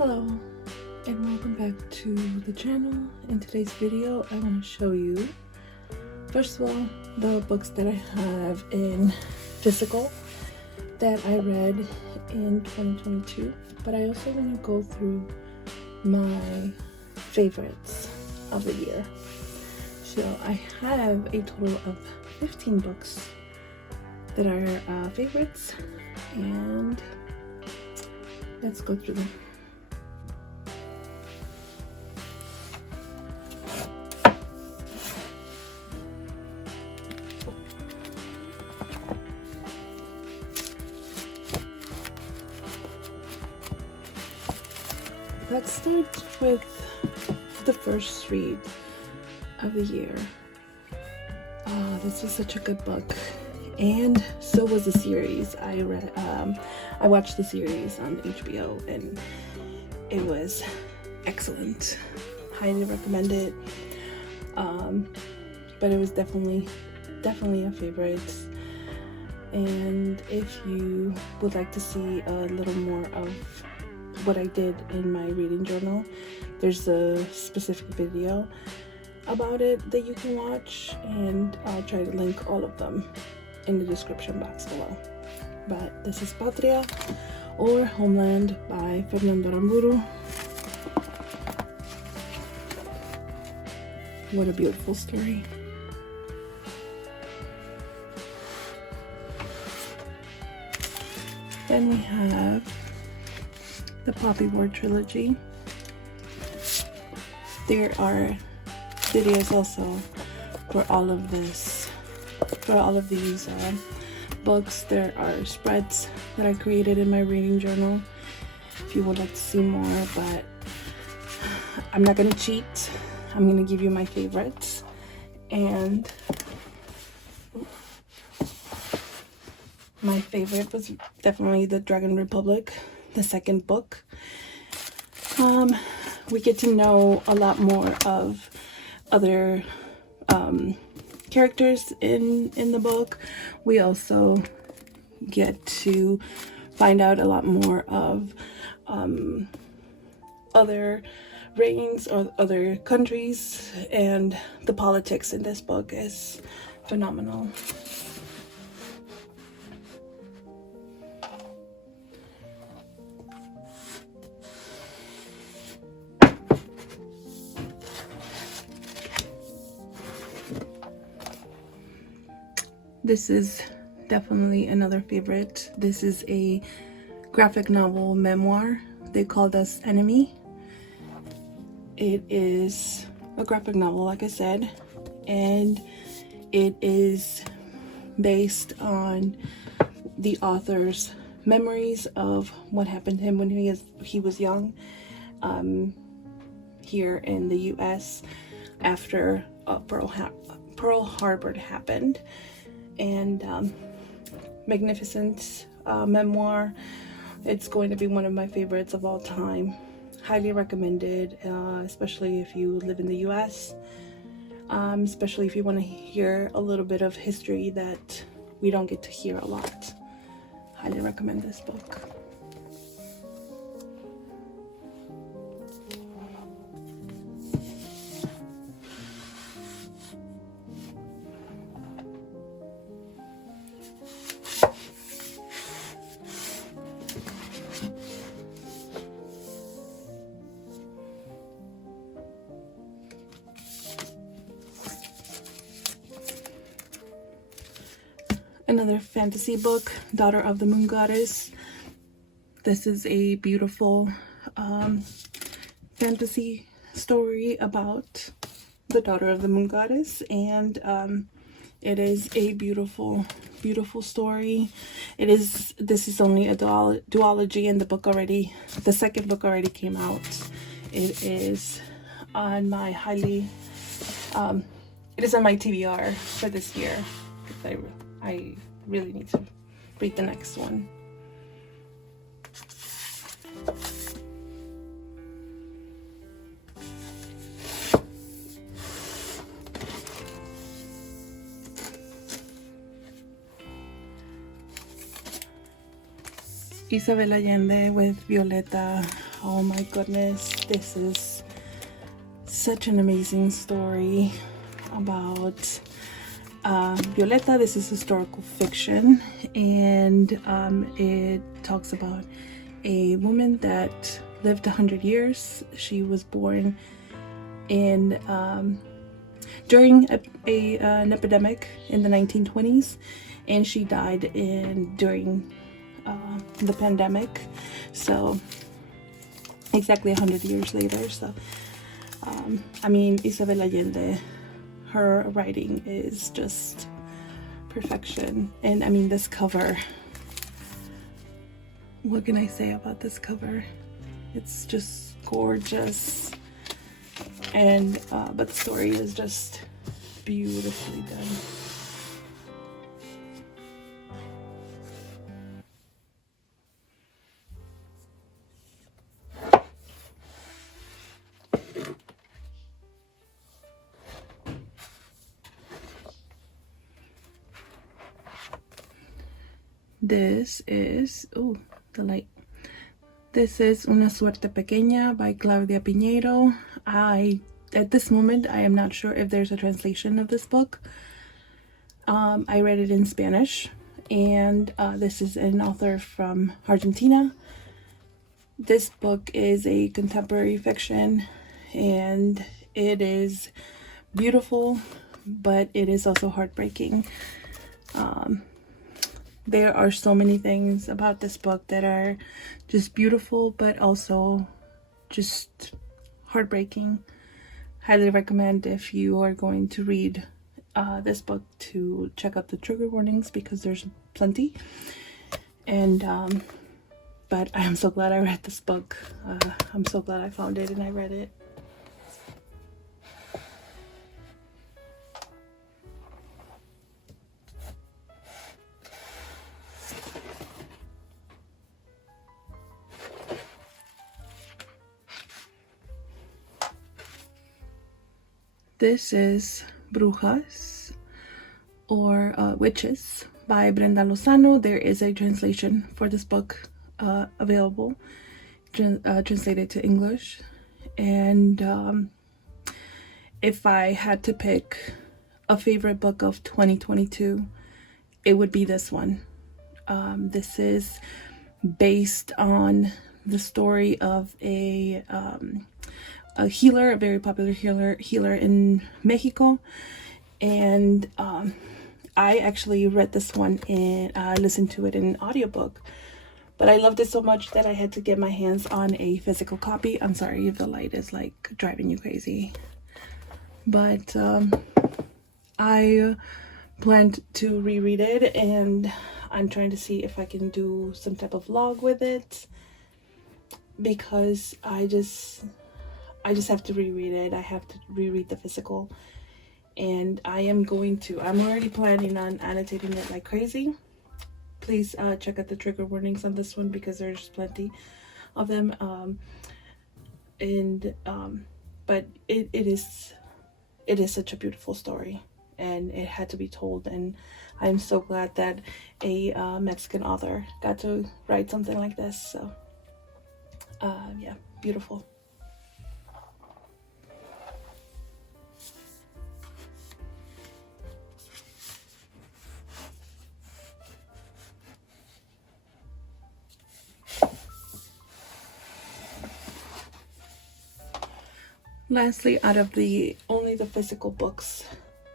Hello and welcome back to the channel. In today's video I want to show you, first of all, the books that I have in physical that I read in 2022, but I also want to go through my favorites of the year. So I have a total of 15 books that are favorites, and let's go through them. Let's start with the first read of the year. This was such a good book, and so was the series. I watched the series on HBO, and it was excellent. Highly recommend it. But it was definitely a favorite. And if you would like to see a little more of what I did in my reading journal, there's a specific video about it that you can watch, and I'll try to link all of them in the description box below. But this is Patria, or Homeland, by Fernando Ramburu. What a beautiful story. Then we have the Poppy War trilogy. There are videos also for all of these books. There are spreads that I created in my reading journal if you would like to see more, but I'm not gonna cheat. I'm gonna give you my favorites. And my favorite was definitely the Dragon Republic, the second book. We get to know a lot more of other characters in the book. We also get to find out a lot more of other reigns or other countries, and the politics in this book is phenomenal. This is definitely another favorite. This is a graphic novel memoir. They called us Enemy. It is a graphic novel, like I said, and it is based on the author's memories of what happened to him when he was young, here in the US after Pearl Harbor happened. And magnificent memoir. It's going to be one of my favorites of all time. Highly recommended, especially if you live in the US, especially if you want to hear a little bit of history that we don't get to hear a lot. Highly recommend this book. Another fantasy book, Daughter of the Moon Goddess. This is a beautiful fantasy story about the daughter of the Moon Goddess, and it is a beautiful story. This is only a duology, and the second book already came out. It is on my TBR for this year. I really need to read the next one. Isabel Allende with Violetta Oh my goodness, this is such an amazing story about Violetta. This is historical fiction, and it talks about a woman that lived 100 years. She was born in during an epidemic in the 1920s, and she died during the pandemic, so exactly 100 years later. So I mean, Isabel Allende, her writing is just perfection. And I mean, this cover, what can I say about this cover? It's just gorgeous, and but the story is just beautifully done. This is, oh, the light. This is Una Suerte Pequeña by Claudia Piñeiro. At this moment, I am not sure if there's a translation of this book. I read it in Spanish, and this is an author from Argentina. This book is a contemporary fiction, and it is beautiful, but it is also heartbreaking. There are so many things about this book that are just beautiful, but also just heartbreaking. Highly recommend, if you are going to read this book, to check out the trigger warnings, because there's plenty. And but I am so glad I read this book. I'm so glad I found it and I read it. This is Brujas, or Witches, by Brenda Lozano. There is a translation for this book available, translated to English. And if I had to pick a favorite book of 2022, it would be this one. This is based on the story of a healer, a very popular healer in Mexico. And I actually read this one and listened to it in an audiobook, but I loved it so much that I had to get my hands on a physical copy. I'm sorry if the light is like driving you crazy, but I planned to reread it, and I'm trying to see if I can do some type of vlog with it, because I just have to reread it. I have to reread the physical, and I'm already planning on annotating it like crazy. Please check out the trigger warnings on this one, because there's plenty of them. But it is such a beautiful story, and it had to be told, and I'm so glad that a Mexican author got to write something like this. So yeah, beautiful. Lastly, out of only the physical books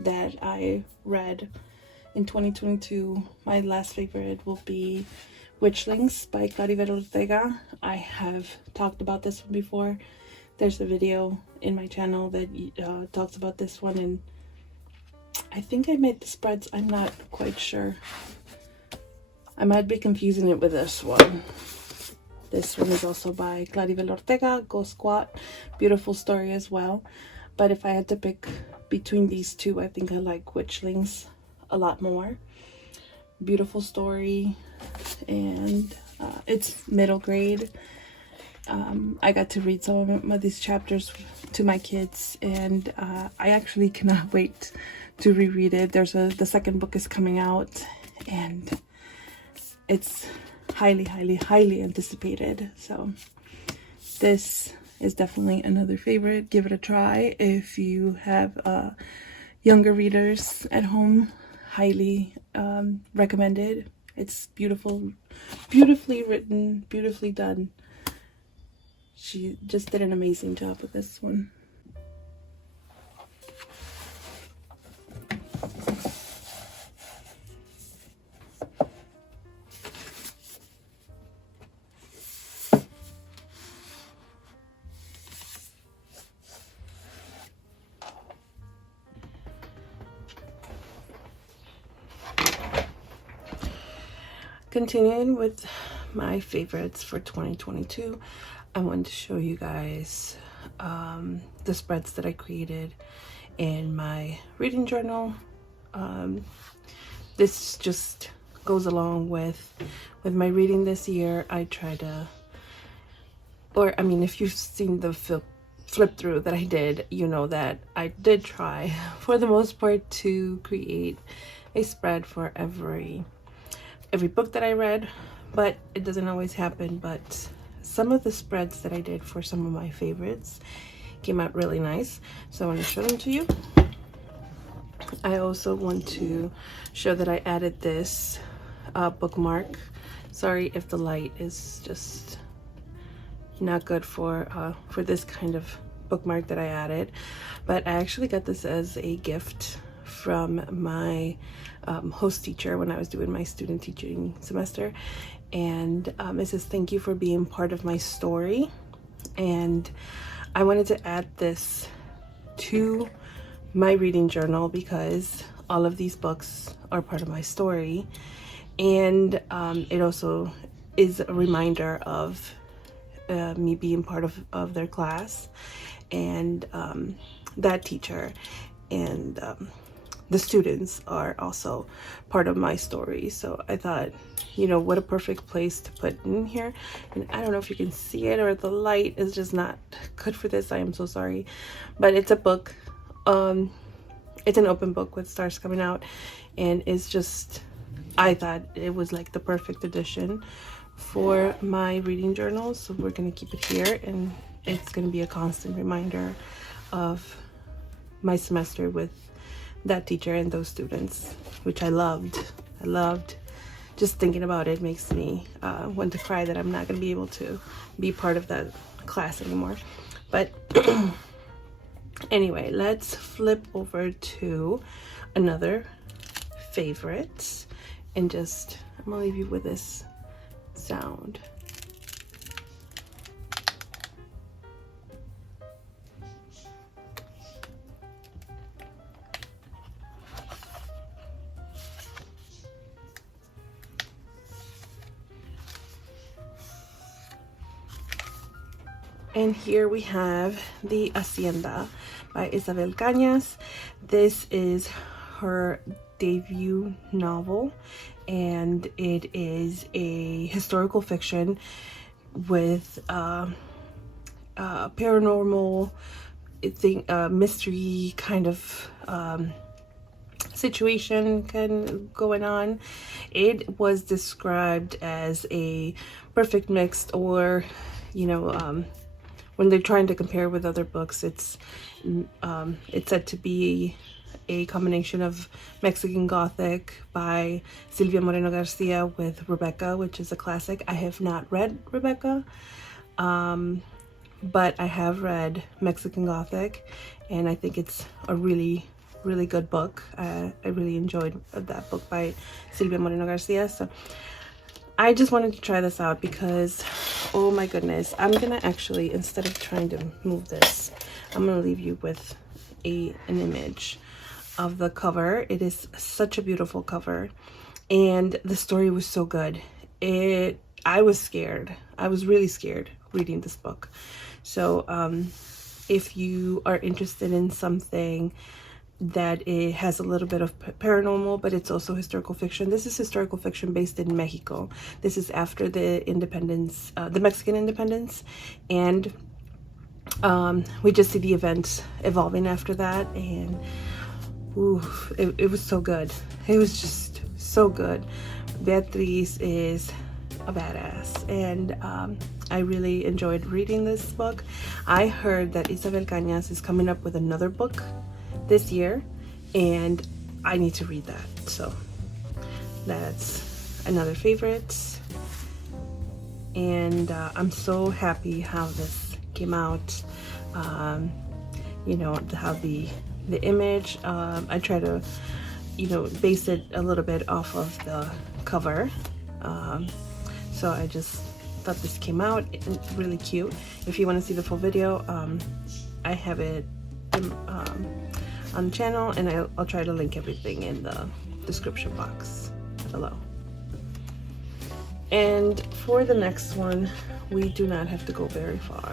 that I read in 2022, my last favorite will be Witchlings by Claribel Ortega. I have talked about this one before. There's a video in my channel that talks about this one, and I think I made the spreads. I'm not quite sure. I might be confusing it with this one. This one is also by Claribel Ortega, Go Squat. Beautiful story as well. But if I had to pick between these two, I think I like Witchlings a lot more. Beautiful story, and it's middle grade. I got to read some of these chapters to my kids, and I actually cannot wait to reread it. The second book is coming out, and it's highly anticipated. So This is definitely another favorite. Give it a try if you have younger readers at home. Highly recommended. It's beautiful, beautifully written, beautifully done. She just did an amazing job with this one. Continuing with my favorites for 2022, I wanted to show you guys the spreads that I created in my reading journal. This just goes along with my reading this year. I try to, or I mean, if you've seen the flip through that I did, you know that I did try for the most part to create a spread for every book that I read, but it doesn't always happen. But some of the spreads that I did for some of my favorites came out really nice, so I want to show them to you. I also want to show that I added this bookmark. Sorry if the light is just not good for this kind of bookmark that I added, but I actually got this as a gift from my host teacher when I was doing my student teaching semester, and it says, "Thank you for being part of my story." And I wanted to add this to my reading journal because all of these books are part of my story, and it also is a reminder of me being part of their class and that teacher, and the students are also part of my story. So I thought, you know, what a perfect place to put in here. And I don't know if you can see it, or the light is just not good for this. I am so sorry, but it's a book. It's an open book with stars coming out, and it's just, I thought it was like the perfect addition for my reading journal. So we're gonna keep it here, and it's gonna be a constant reminder of my semester with that teacher and those students, which I loved. Just thinking about it makes me want to cry that I'm not going to be able to be part of that class anymore. But anyway, let's flip over to another favorite, and just, I'm gonna leave you with this sound. And here we have The Hacienda by Isabel Cañas. This is her debut novel, and it is a historical fiction with paranormal mystery kind of situation going on. It was described as a perfect mix, or, you know, when they're trying to compare with other books, it's said to be a combination of Mexican Gothic by Silvia Moreno Garcia with Rebecca, which is a classic. I have not read Rebecca, but I have read Mexican Gothic, and I think it's a really good book. I really enjoyed that book by Silvia Moreno Garcia. So I just wanted to try this out because, oh my goodness, I'm gonna actually, instead of trying to move this, I'm gonna leave you with an image of the cover. It is such a beautiful cover, and the story was so good. I was scared. I was really scared reading this book. So if you are interested in something that it has a little bit of paranormal, but it's also historical fiction. This is historical fiction based in Mexico. This is after the independence, the Mexican independence, and we just see the events evolving after that, and ooh, it was so good. It was just so good. Beatriz is a badass, and I really enjoyed reading this book. I heard that Isabel Cañas is coming up with another book this year, and I need to read that. So that's another favorite. And I'm so happy how this came out. You know, how the image, I try to, you know, base it a little bit off of the cover. So I just thought this came out really cute. If you want to see the full video, I have it on the channel, and I'll try to link everything in the description box below. And for the next one, we do not have to go very far.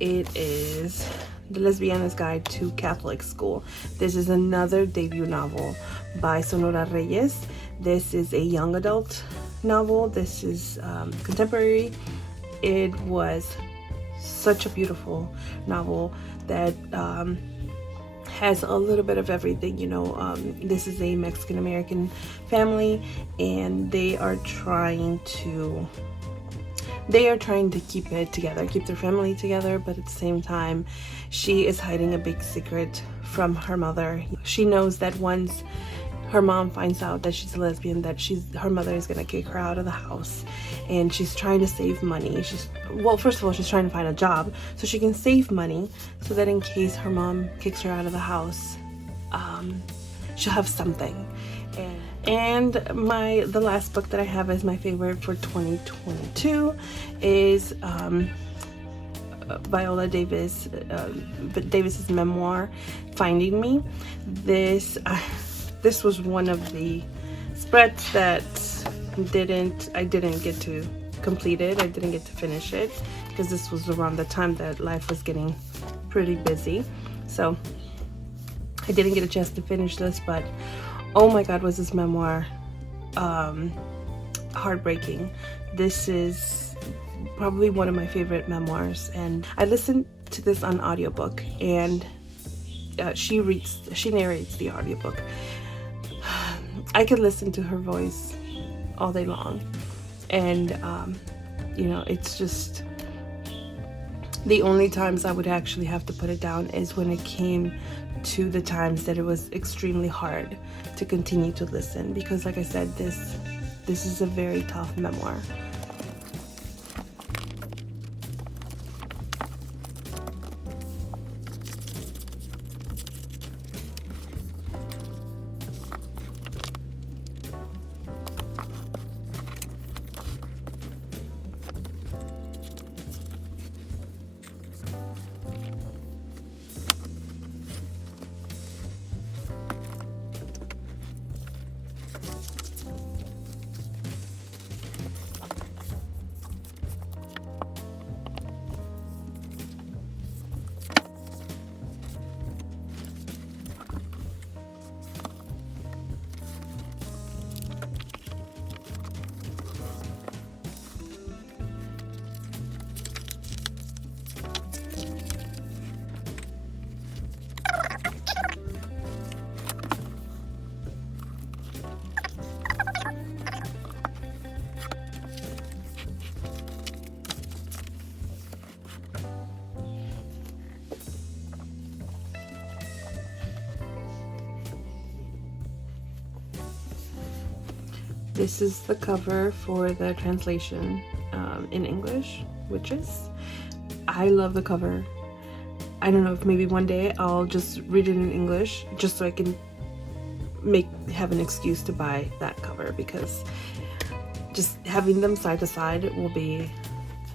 It is The Lesbiana's Guide to Catholic School. This is another debut novel by Sonora Reyes. This is a young adult novel. This is contemporary. It was such a beautiful novel that has a little bit of everything, you know. This is a Mexican American family, and they are trying to keep it together, keep their family together, but at the same time, she is hiding a big secret from her mother. She knows that once her mom finds out that she's a lesbian, that her mother is gonna kick her out of the house, and she's trying to save money. Well, first of all, she's trying to find a job so she can save money, so that in case her mom kicks her out of the house, she'll have something. And the last book that I have as my favorite for 2022 is Viola Davis's memoir, Finding Me. This was one of the spreads that I didn't get to complete it. I didn't get to finish it because this was around the time that life was getting pretty busy. So I didn't get a chance to finish this, but oh my God, was this memoir heartbreaking. This is probably one of my favorite memoirs, and I listened to this on audiobook, and she narrates the audiobook. I could listen to her voice all day long, and you know, it's just the only times I would actually have to put it down is when it came to the times that it was extremely hard to continue to listen, because like I said, this is a very tough memoir. This is the cover for the translation in English, Witches. I love the cover. I don't know if maybe one day I'll just read it in English just so I can have an excuse to buy that cover, because just having them side to side will be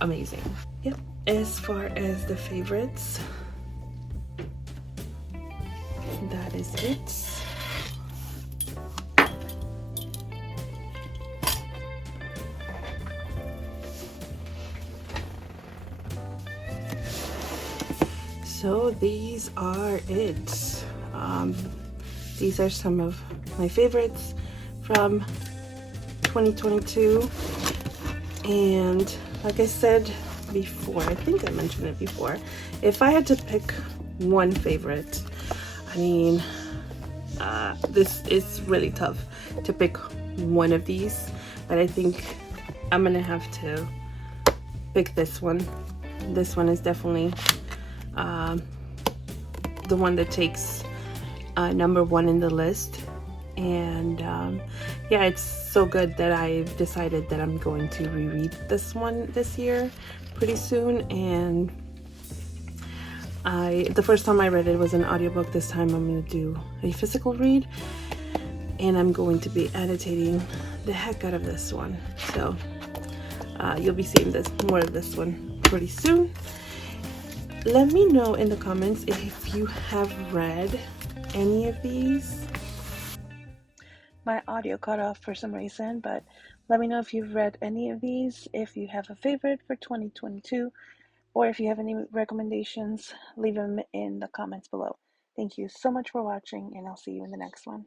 amazing. Yep. As far as the favorites, that is it. So these are it. These are some of my favorites from 2022. And like I said before, I think I mentioned it before, if I had to pick one favorite, I mean, this is really tough to pick one of these, but I think I'm gonna have to pick this one. This one is definitely the one that takes number one in the list. And yeah, it's so good that I've decided that I'm going to reread this one this year pretty soon. And the first time I read it was an audiobook. This time I'm going to do a physical read, and I'm going to be annotating the heck out of this one. So you'll be seeing more of this one pretty soon. Let me know in the comments if you have read any of these. My audio cut off for some reason, but let me know if you've read any of these, if you have a favorite for 2022, or if you have any recommendations, leave them in the comments below. Thank you so much for watching, and I'll see you in the next one.